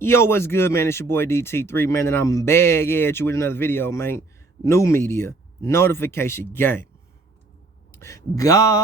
Yo, what's good, man? It's your boy DT3, man, and I'm back at you with another video, man. New media, notification game. God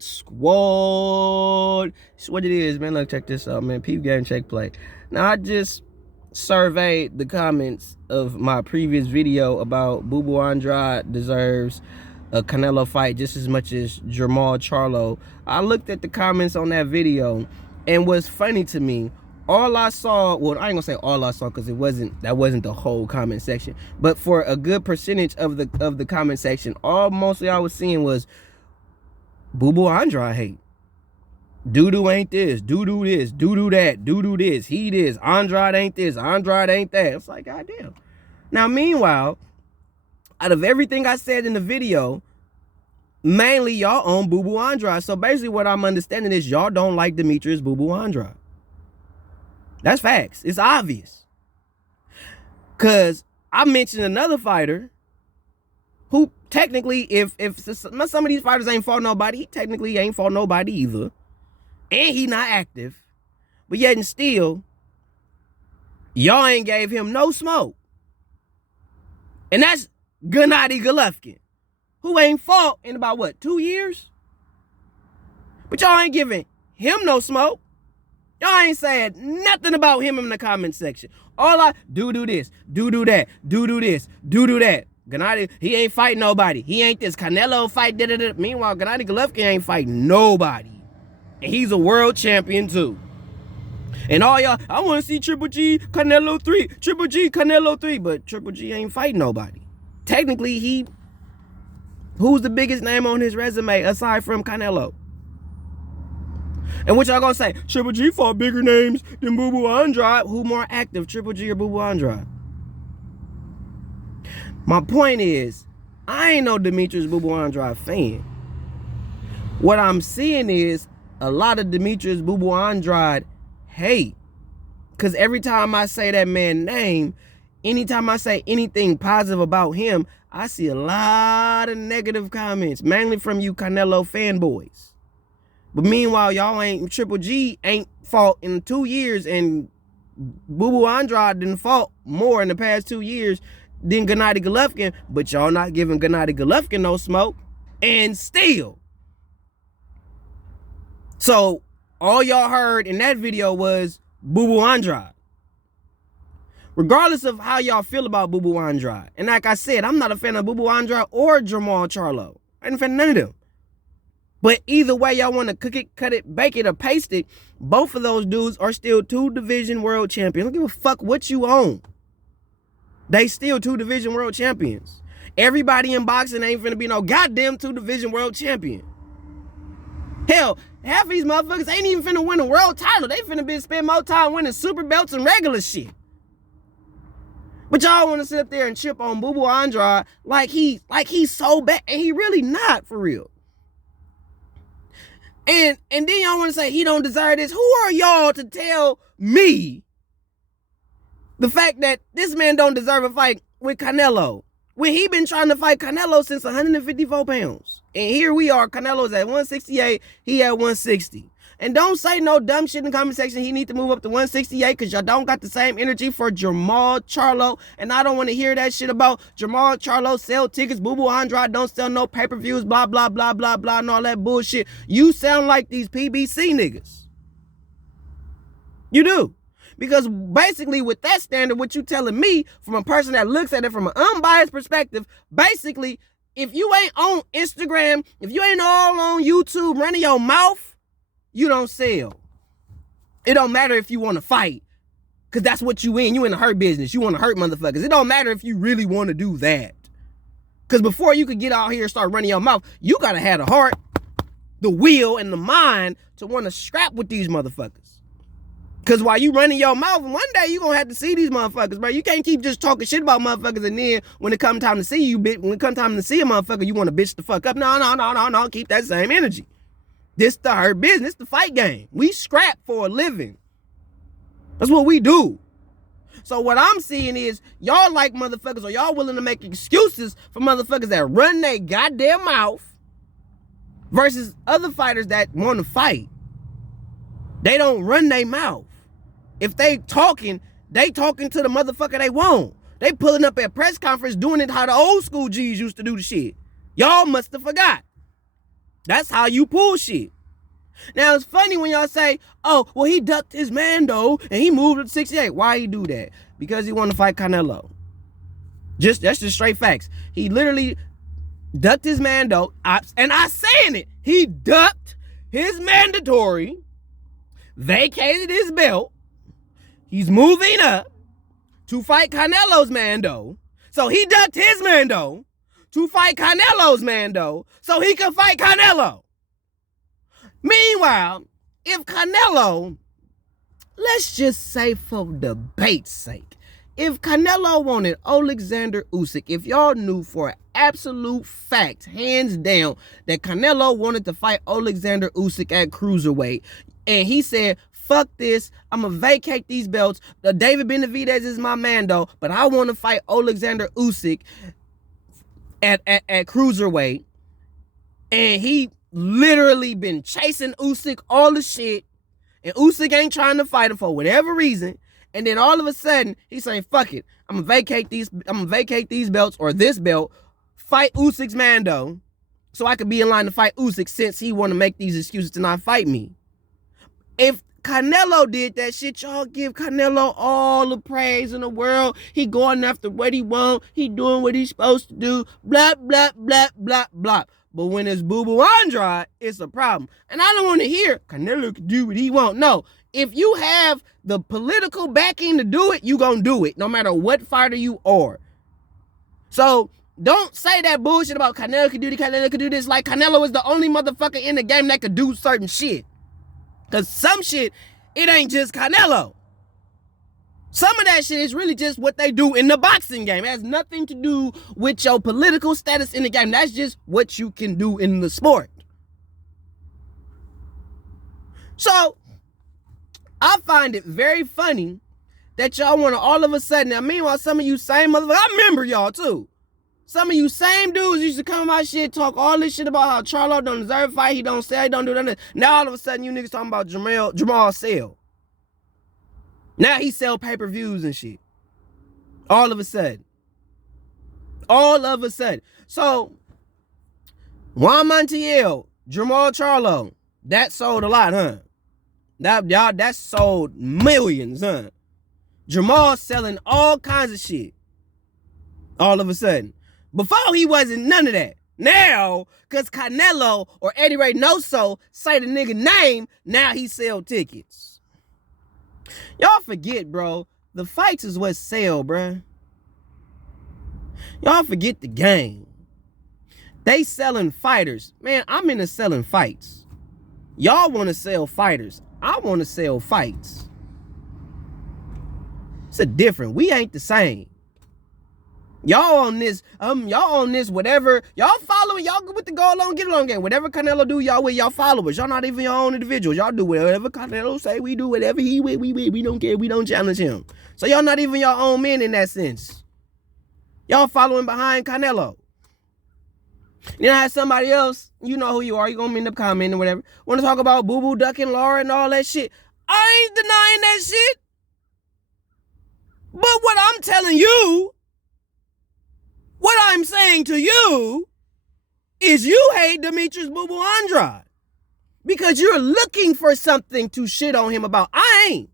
Squad. It's what it is, man. Look, check this out, man. Peep game, check play. Now, I just surveyed the comments of my previous video about BooBoo Andrade deserves a Canelo fight just as much as Jermall Charlo. I looked at the comments on that video, and what's funny to me, all I saw, well, I ain't gonna say all I saw because that wasn't the whole comment section, but for a good percentage of the comment section, mostly I was seeing was BooBoo Andrade hate. Doo-doo ain't this, doo-doo this, doo-doo that, doo-doo this, he this, Andrade ain't this, Andrade ain't that. It's like, goddamn. Now, meanwhile, out of everything I said in the video, mainly y'all own BooBoo Andrade. So basically what I'm understanding is y'all don't like Demetrius BooBoo Andrade. That's facts. It's obvious. Because I mentioned another fighter who technically, if some of these fighters ain't fought nobody, he technically ain't fought nobody either. And he not active. But yet and still, y'all ain't gave him no smoke. And that's Gennady Golovkin, who ain't fought in about, what, 2 years? But y'all ain't giving him no smoke. Y'all ain't said nothing about him in the comment section. All I do this, do that, do this, do that. Gennady, he ain't fighting nobody. He ain't this. Canelo fight, da-da-da. Meanwhile, Gennady Golovkin ain't fighting nobody. And he's a world champion too. And all y'all, I want to see Triple G, Canelo 3, Triple G, Canelo 3. But Triple G ain't fighting nobody. Technically, who's the biggest name on his resume aside from Canelo? And what y'all gonna say? Triple G fought bigger names than BooBoo Andrade. Who more active, Triple G or BooBoo Andrade? My point is, I ain't no Demetrius BooBoo Andrade fan. What I'm seeing is a lot of Demetrius BooBoo Andrade hate. Because every time I say that man's name, anytime I say anything positive about him, I see a lot of negative comments, mainly from you Canelo fanboys. But meanwhile, y'all ain't, Triple G ain't fought in 2 years, and BooBoo Andrade didn't fought more in the past 2 years than Gennady Golovkin, but y'all not giving Gennady Golovkin no smoke, and still. So, all y'all heard in that video was BooBoo Andrade. Regardless of how y'all feel about BooBoo Andrade, and like I said, I'm not a fan of BooBoo Andrade or Jermall Charlo. I ain't a fan of none of them. But either way y'all want to cook it, cut it, bake it, or paste it, both of those dudes are still 2-division world champions. I don't give a fuck what you own. They still 2-division world champions. Everybody in boxing ain't finna be no goddamn 2-division world champion. Hell, half of these motherfuckers ain't even finna win a world title. They finna spend more time winning super belts and regular shit. But y'all want to sit up there and chip on BooBoo Andrade like he's so bad, and he really not, for real. And then y'all want to say he don't deserve this. Who are y'all to tell me the fact that this man don't deserve a fight with Canelo when he been trying to fight Canelo since 154 pounds? And here we are, Canelo's at 168, he at 160. And don't say no dumb shit in the comment section. He need to move up to 168 because y'all don't got the same energy for Jermall Charlo. And I don't want to hear that shit about Jermall Charlo sell tickets, BooBoo Andrade don't sell no pay-per-views, blah, blah, blah, blah, blah, and all that bullshit. You sound like these PBC niggas. You do. Because basically with that standard, what you telling me from a person that looks at it from an unbiased perspective, basically, if you ain't on Instagram, if you ain't all on YouTube running your mouth, you don't sell. It don't matter if you want to fight, because that's what you in. You in the hurt business. You want to hurt motherfuckers. It don't matter if you really want to do that. Because before you could get out here and start running your mouth, you got to have the heart, the will, and the mind to want to scrap with these motherfuckers. Because while you running your mouth, one day you going to have to see these motherfuckers, bro. You can't keep just talking shit about motherfuckers, and then when it come time to see you, when it come time to see a motherfucker, you want to bitch the fuck up. No. Keep that same energy. This the hurt business, the fight game. We scrap for a living. That's what we do. So what I'm seeing is y'all like motherfuckers, or y'all willing to make excuses for motherfuckers that run their goddamn mouth versus other fighters that want to fight. They don't run their mouth. If they talking to the motherfucker they want. They pulling up at press conference doing it how the old school G's used to do the shit. Y'all must have forgot. That's how you pull shit. Now, it's funny when y'all say, oh, well, he ducked his man, though, and he moved to 68. Why he do that? Because he wanted to fight Canelo. That's just straight facts. He literally ducked his man, though, and I saying it. He ducked his mandatory, vacated his belt. He's moving up to fight Canelo's Mando. So he ducked his Mando to fight Canelo's Mando so he can fight Canelo. Meanwhile, if Canelo, let's just say for debate's sake, if Canelo wanted Alexander Usyk, if y'all knew for an absolute fact, hands down, that Canelo wanted to fight Alexander Usyk at cruiserweight, and he said, fuck this, I'm going to vacate these belts. David Benavidez is my man, though, but I want to fight Alexander Usyk at cruiserweight. And he literally been chasing Usyk all the shit, and Usyk ain't trying to fight him for whatever reason. And then all of a sudden, he's saying, fuck it, I'm going to vacate these belts or this belt, fight Usyk's Mando, so I could be in line to fight Usyk since he want to make these excuses to not fight me. If Canelo did that shit, y'all give Canelo all the praise in the world. He going after what he want. He doing what he's supposed to do. Blah, blah, blah, blah, blah. But when it's BooBoo Andrade, it's a problem. And I don't want to hear Canelo can do what he want. No. If you have the political backing to do it, you gonna do it, no matter what fighter you are. So don't say that bullshit about Canelo can do this, Canelo can do this. Like Canelo is the only motherfucker in the game that could do certain shit. Because some shit, it ain't just Canelo. Some of that shit is really just what they do in the boxing game. It has nothing to do with your political status in the game. That's just what you can do in the sport. So, I find it very funny that y'all want to all of a sudden, now meanwhile, some of you same motherfuckers, I remember y'all too. Some of you same dudes used to come on my shit, talk all this shit about how Charlo don't deserve a fight, he don't say, he don't do that. Now all of a sudden you niggas talking about Jamal sell. Now he sell pay-per-views and shit. All of a sudden. All of a sudden. So, Juan Montiel, Jamal Charlo, that sold a lot, huh? That sold millions, huh? Jamal selling all kinds of shit. All of a sudden. Before he wasn't none of that. Now, because Canelo or Eddie Reynoso say the nigga name, now he sell tickets. Y'all forget, bro. The fights is what sell, bro. Y'all forget the game. They selling fighters. Man, I'm into selling fights. Y'all want to sell fighters. I want to sell fights. It's a different. We ain't the same. Y'all on this, whatever. Y'all following, y'all with the go along, get along game. Whatever Canelo do, y'all with y'all followers. Y'all not even your own individuals. Y'all do whatever Canelo say, we do whatever he with, we don't care, we don't challenge him. So y'all not even your own men in that sense. Y'all following behind Canelo. You know how somebody else, you know who you are, you gonna end up commenting or whatever, want to talk about BooBoo ducking Laura and all that shit. I ain't denying that shit. But what I'm telling you, what I'm saying to you is you hate Demetrius BooBoo Andrade because you're looking for something to shit on him about. I ain't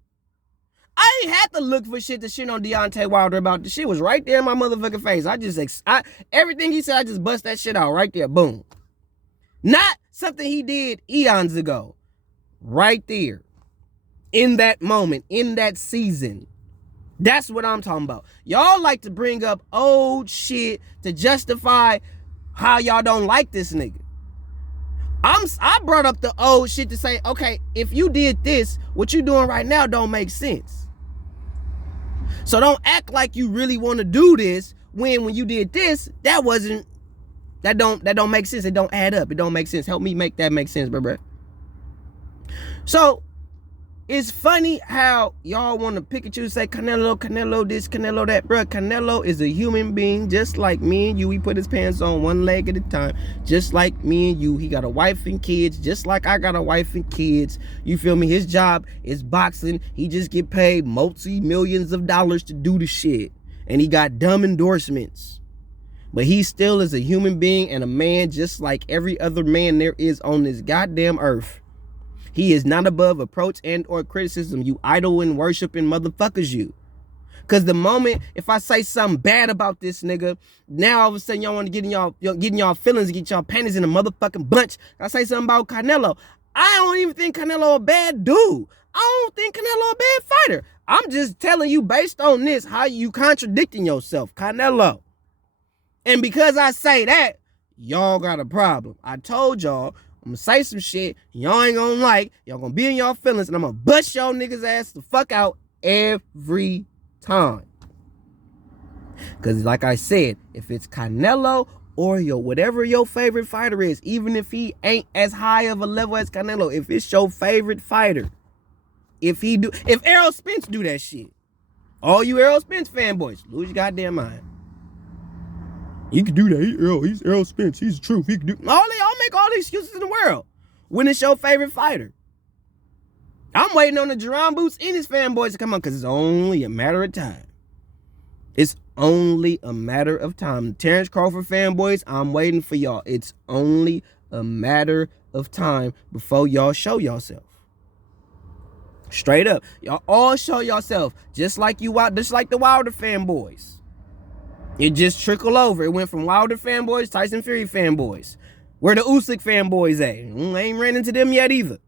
had to look for shit to shit on Deontay Wilder about. The shit was right there in my motherfucking face. Everything he said, I just bust that shit out right there. Boom. Not something he did eons ago. Right there. In that moment. In that season. That's what I'm talking about. Y'all like to bring up old shit to justify how y'all don't like this nigga. I brought up the old shit to say, okay, if you did this, what you doing right now don't make sense. So don't act like you really want to do this when you did this, that don't make sense. It don't add up. It don't make sense. Help me make that make sense, bro. So It's funny how y'all want to pick and choose, say Canelo this, Canelo that. Bruh, Canelo is a human being just like me and you. He put his pants on one leg at a time, just like me and you. He got a wife and kids, just like I got a wife and kids. You feel me? His job is boxing. He just get paid multi-millions of dollars to do the shit. And he got dumb endorsements. But he still is a human being and a man just like every other man there is on this goddamn earth. He is not above approach and or criticism, you idol and worshiping motherfuckers, you. Because the moment, if I say something bad about this nigga, now all of a sudden y'all want to get in y'all feelings and get y'all panties in a motherfucking bunch. I say something about Canelo. I don't even think Canelo a bad dude. I don't think Canelo a bad fighter. I'm just telling you based on this, how you contradicting yourself, Canelo. And because I say that, y'all got a problem. I told y'all, I'm gonna say some shit y'all ain't gonna like. Y'all gonna be in y'all feelings, and I'm gonna bust y'all niggas ass the fuck out every time. Because like I said, if it's Canelo or whatever your favorite fighter is, even if he ain't as high of a level as Canelo, if it's your favorite fighter, if Errol Spence do that shit, all you Errol Spence fanboys, lose your goddamn mind. He can do that. He's Errol Spence. He's the truth. He can do. Y'all make all the excuses in the world when it's your favorite fighter. I'm waiting on the Jerome Boots and his fanboys to come on because it's only a matter of time. It's only a matter of time. Terrence Crawford fanboys, I'm waiting for y'all. It's only a matter of time before y'all show yourself. Straight up. Y'all all show yourself. Just like the Wilder fanboys. It just trickled over. It went from Wilder fanboys, Tyson Fury fanboys. Where the Usyk fanboys at? I ain't ran into them yet either.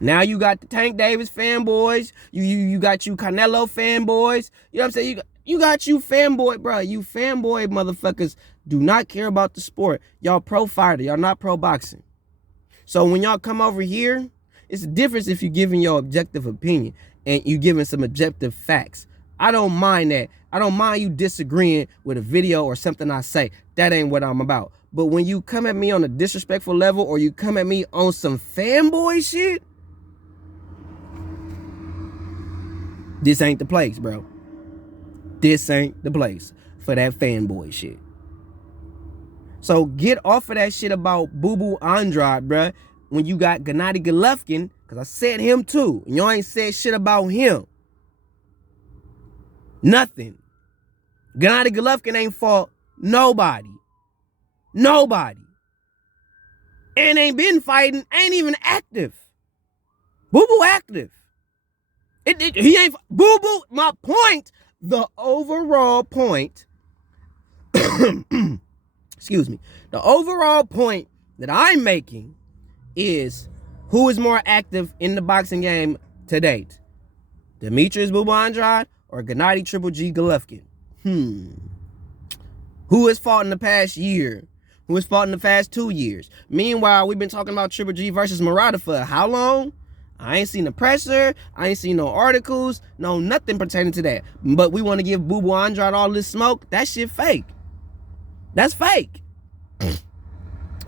Now you got the Tank Davis fanboys. You got you Canelo fanboys. You know what I'm saying? You got you fanboy, bro. You fanboy motherfuckers do not care about the sport. Y'all pro fighter. Y'all not pro boxing. So when y'all come over here, it's a difference if you're giving your objective opinion and you giving some objective facts. I don't mind that. I don't mind you disagreeing with a video or something I say. That ain't what I'm about. But when you come at me on a disrespectful level or you come at me on some fanboy shit, this ain't the place, bro. This ain't the place for that fanboy shit. So get off of that shit about BooBoo Andrade, bro. When you got Gennady Golovkin, because I said him too. And y'all ain't said shit about him. Nothing. Gennady Golovkin ain't fought nobody. Nobody. And ain't been fighting, ain't even active. BooBoo active. He ain't, BooBoo, my point, the overall point, excuse me, the overall point that I'm making is who is more active in the boxing game to date? Demetrius BooBoo Andrade or Gennady Triple G Golovkin? Who has fought in the past year? Who has fought in the past 2 years? Meanwhile, we've been talking about Triple G versus Murata for how long? I ain't seen the presser. I ain't seen no articles. No, nothing pertaining to that. But we want to give BooBoo Andrade all this smoke. That shit fake. That's fake.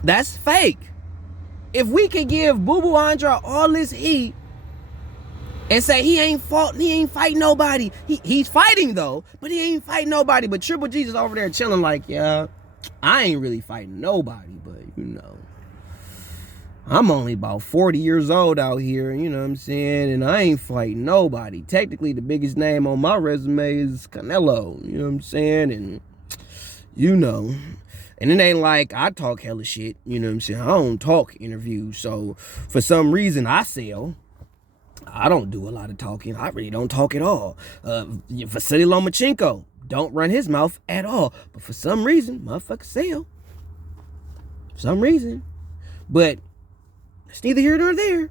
That's fake. If we could give BooBoo Andrade all this heat and say he ain't fighting nobody. He's fighting though, but he ain't fighting nobody. But Triple G is over there chilling like, yeah, I ain't really fighting nobody, but you know, I'm only about 40 years old out here, you know what I'm saying? And I ain't fighting nobody. Technically, the biggest name on my resume is Canelo, you know what I'm saying? And, you know, and it ain't like I talk hella shit, you know what I'm saying? I don't talk interviews, so for some reason I sell. I don't do a lot of talking. I really don't talk at all. Vasily Lomachenko don't run his mouth at all. But for some reason, motherfuckers sell. For some reason. But it's neither here nor there.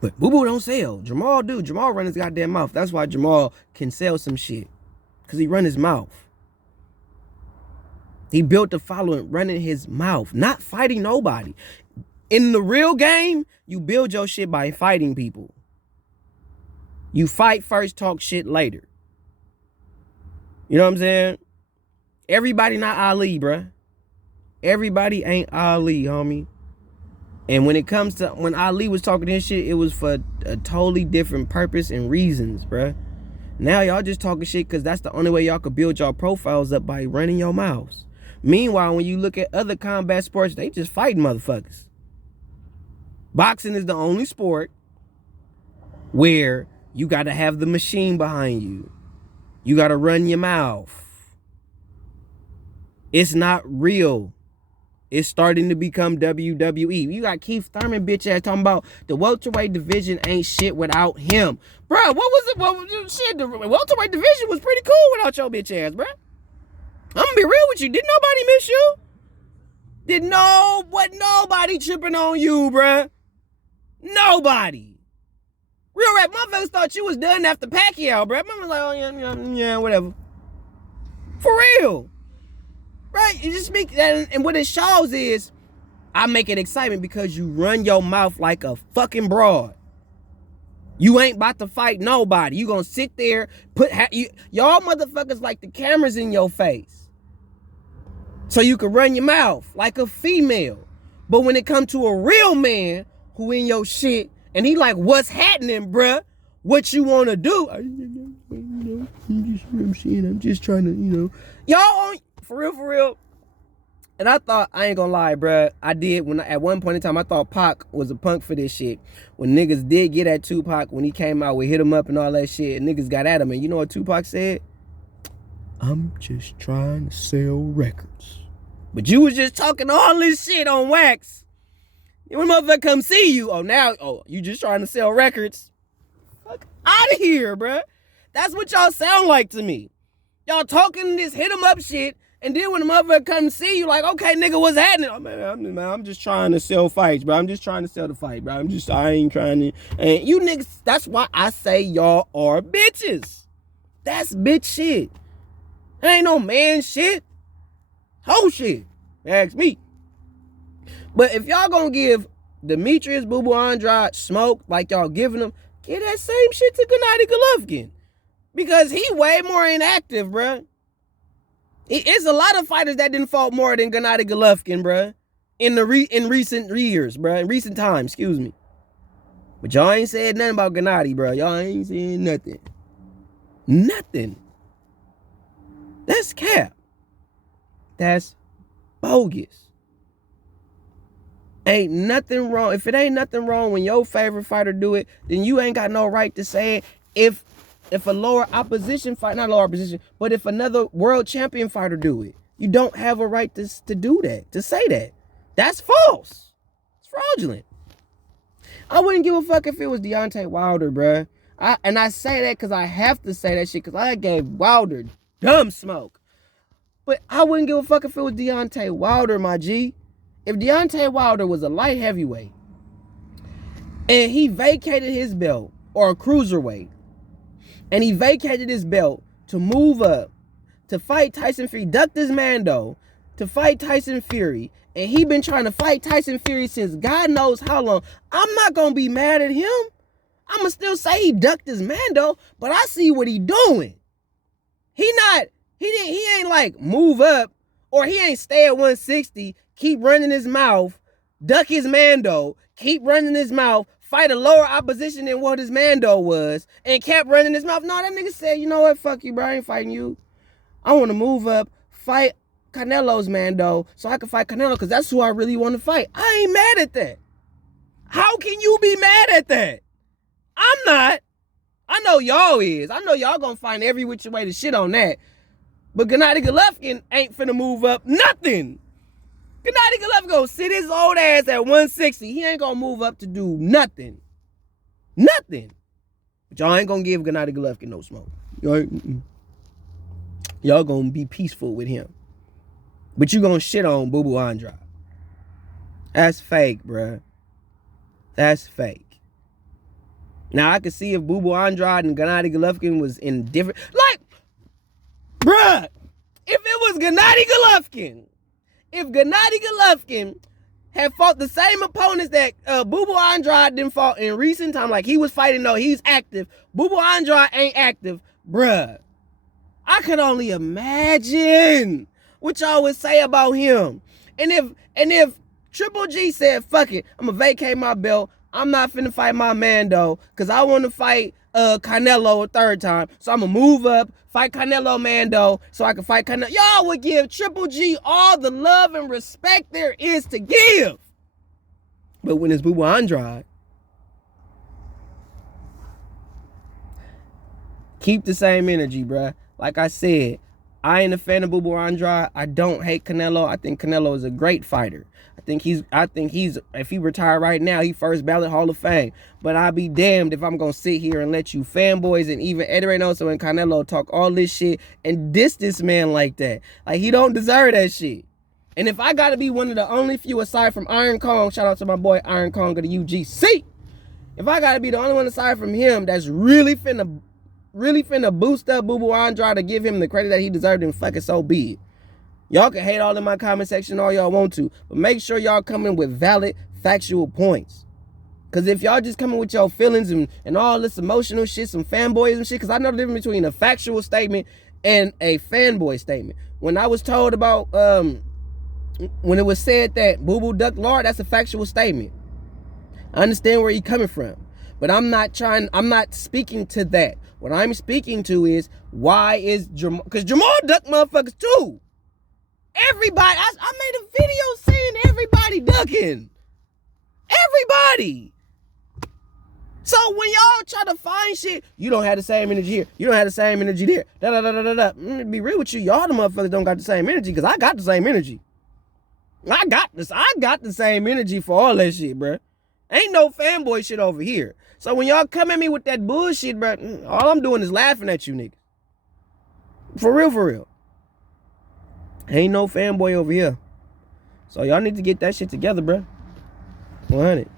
But BooBoo don't sell. Jamal do. Jamal run his goddamn mouth. That's why Jamal can sell some shit. Because he run his mouth. He built a following running his mouth. Not fighting nobody. In the real game, you build your shit by fighting people. You fight first, talk shit later. You know what I'm saying? Everybody not Ali, bruh. Everybody ain't Ali, homie. And when it comes to when Ali was talking this shit, it was for a totally different purpose and reasons, bruh. Now y'all just talking shit because that's the only way y'all could build y'all profiles up, by running your mouths. Meanwhile, when you look at other combat sports, they just fighting motherfuckers. Boxing is the only sport where you got to have the machine behind you. You got to run your mouth. It's not real. It's starting to become WWE. You got Keith Thurman bitch ass talking about the welterweight division ain't shit without him. Bro, what was it? What was it? Shit, the welterweight division was pretty cool without your bitch ass, bro. I'm gonna be real with you. Did nobody miss you? Nobody tripping on you, bro? Nobody. Real rap motherfuckers thought you was done after Pacquiao, bro. Mama was like, oh yeah, whatever. For real. Right? You just speak that, and what it shows is I make it excitement because you run your mouth like a fucking broad. You ain't about to fight nobody. You gonna sit there, y'all motherfuckers like the cameras in your face, so you can run your mouth like a female. But when it comes to a real man who in your shit and he like, what's happening, bruh? What you wanna do? I'm just trying to, y'all. For real. And I thought, I ain't gonna lie, bruh. I did, at one point in time, I thought Pac was a punk for this shit. When niggas did get at Tupac, when he came out, we hit him up and all that shit, and niggas got at him. And you know what Tupac said? I'm just trying to sell records. But you was just talking all this shit on wax. When motherfucker come see you, you just trying to sell records. Fuck out of here, bruh. That's what y'all sound like to me. Y'all talking this hit 'em up shit. And then when the motherfucker come see you, like, okay, nigga, what's happening? Oh, man, I'm just trying to sell fights, bro. I'm just trying to sell the fight, bro. I ain't trying to. And you niggas, that's why I say y'all are bitches. That's bitch shit. That ain't no man shit. Whole shit. Ask me. But if y'all gonna give Demetrius BooBoo Andrade smoke like y'all giving him, give that same shit to Gennady Golovkin. Because he way more inactive, bro. It's a lot of fighters that didn't fought more than Gennady Golovkin, bruh. In recent years, bruh. In recent times, excuse me. But y'all ain't said nothing about Gennady, bruh. Y'all ain't saying nothing. Nothing. That's cap. That's bogus. Ain't nothing wrong. If it ain't nothing wrong when your favorite fighter do it, then you ain't got no right to say it. If a lower opposition fight, not lower opposition, but if another world champion fighter do it, you don't have a right to do that, to say that. That's false. It's fraudulent. I wouldn't give a fuck if it was Deontay Wilder, bruh. I say that because I have to say that shit because I gave Wilder dumb smoke. But I wouldn't give a fuck if it was Deontay Wilder, my G. If Deontay Wilder was a light heavyweight and he vacated his belt, or a cruiserweight, and he vacated his belt to move up, to fight Tyson Fury, ducked his Mando, to fight Tyson Fury, and he been trying to fight Tyson Fury since God knows how long, I'm not going to be mad at him. I'm going to still say he ducked his Mando, but I see what he doing. He ain't like move up, or he ain't stay at 160, keep running his mouth, duck his Mando, keep running his mouth, fight a lower opposition than what his Mando was, and kept running his mouth. No, that nigga said, you know what, fuck you, bro, I ain't fighting you. I want to move up, fight Canelo's Mando, so I can fight Canelo, because that's who I really want to fight. I ain't mad at that. How can you be mad at that? I'm not. I know y'all is. I know y'all gonna find every which way to shit on that. But Gennady Golovkin ain't finna move up nothing. Gennady Golovkin gonna sit his old ass at 160. He ain't gonna move up to do nothing. Nothing. But y'all ain't gonna give Gennady Golovkin no smoke. Y'all gonna be peaceful with him. But you gonna shit on BooBoo Andrade. That's fake, bruh. That's fake. Now, I could see if BooBoo Andrade and Gennady Golovkin was in different... Like, bruh, if it was Gennady Golovkin, if Gennady Golovkin had fought the same opponents that BooBoo Andrade didn't fought in recent time, like he was fighting, no, he's active. BooBoo Andrade ain't active, bruh. I could only imagine what y'all would say about him. And if Triple G said, fuck it, I'm going to vacate my belt. I'm not finna fight my man, though, because I want to fight Canelo a third time. So I'm going to move up, fight Canelo Mando, so I can fight Canelo. Y'all would give Triple G all the love and respect there is to give. But when it's BooBoo Andrade, keep the same energy, bruh. Like I said, I ain't a fan of BooBoo Andrade. I don't hate Canelo. I think Canelo is a great fighter. I think he's, if he retired right now, he first ballot Hall of Fame. But I'll be damned if I'm going to sit here and let you fanboys and even Ed Reynoso and Canelo talk all this shit and diss this man like that. Like, he don't deserve that shit. And if I got to be one of the only few aside from Iron Kong, shout out to my boy Iron Kong of the UGC. If I got to be the only one aside from him that's really finna boost up BooBoo Andrade to give him the credit that he deserved, and fucking so be it. Y'all can hate all in my comment section all y'all want to, but make sure y'all come in with valid, factual points. Because if y'all just coming with your feelings and all this emotional shit, some fanboys and shit, because I know the difference between a factual statement and a fanboy statement. When I was told about, when it was said that BooBoo ducked Lord, that's a factual statement. I understand where you're coming from. But I'm not speaking to that. What I'm speaking to is, why is Jamal, because Jamal ducked motherfuckers too. Everybody, I made a video saying everybody ducking. Everybody. So when y'all try to find shit, you don't have the same energy here. You don't have the same energy there. Let me be real with you. Y'all the motherfuckers don't got the same energy, because I got the same energy. I got the same energy for all that shit, bruh. Ain't no fanboy shit over here. So when y'all come at me with that bullshit, bro, all I'm doing is laughing at you, nigga. For real, for real. Ain't no fanboy over here. So y'all need to get that shit together, bro. 100.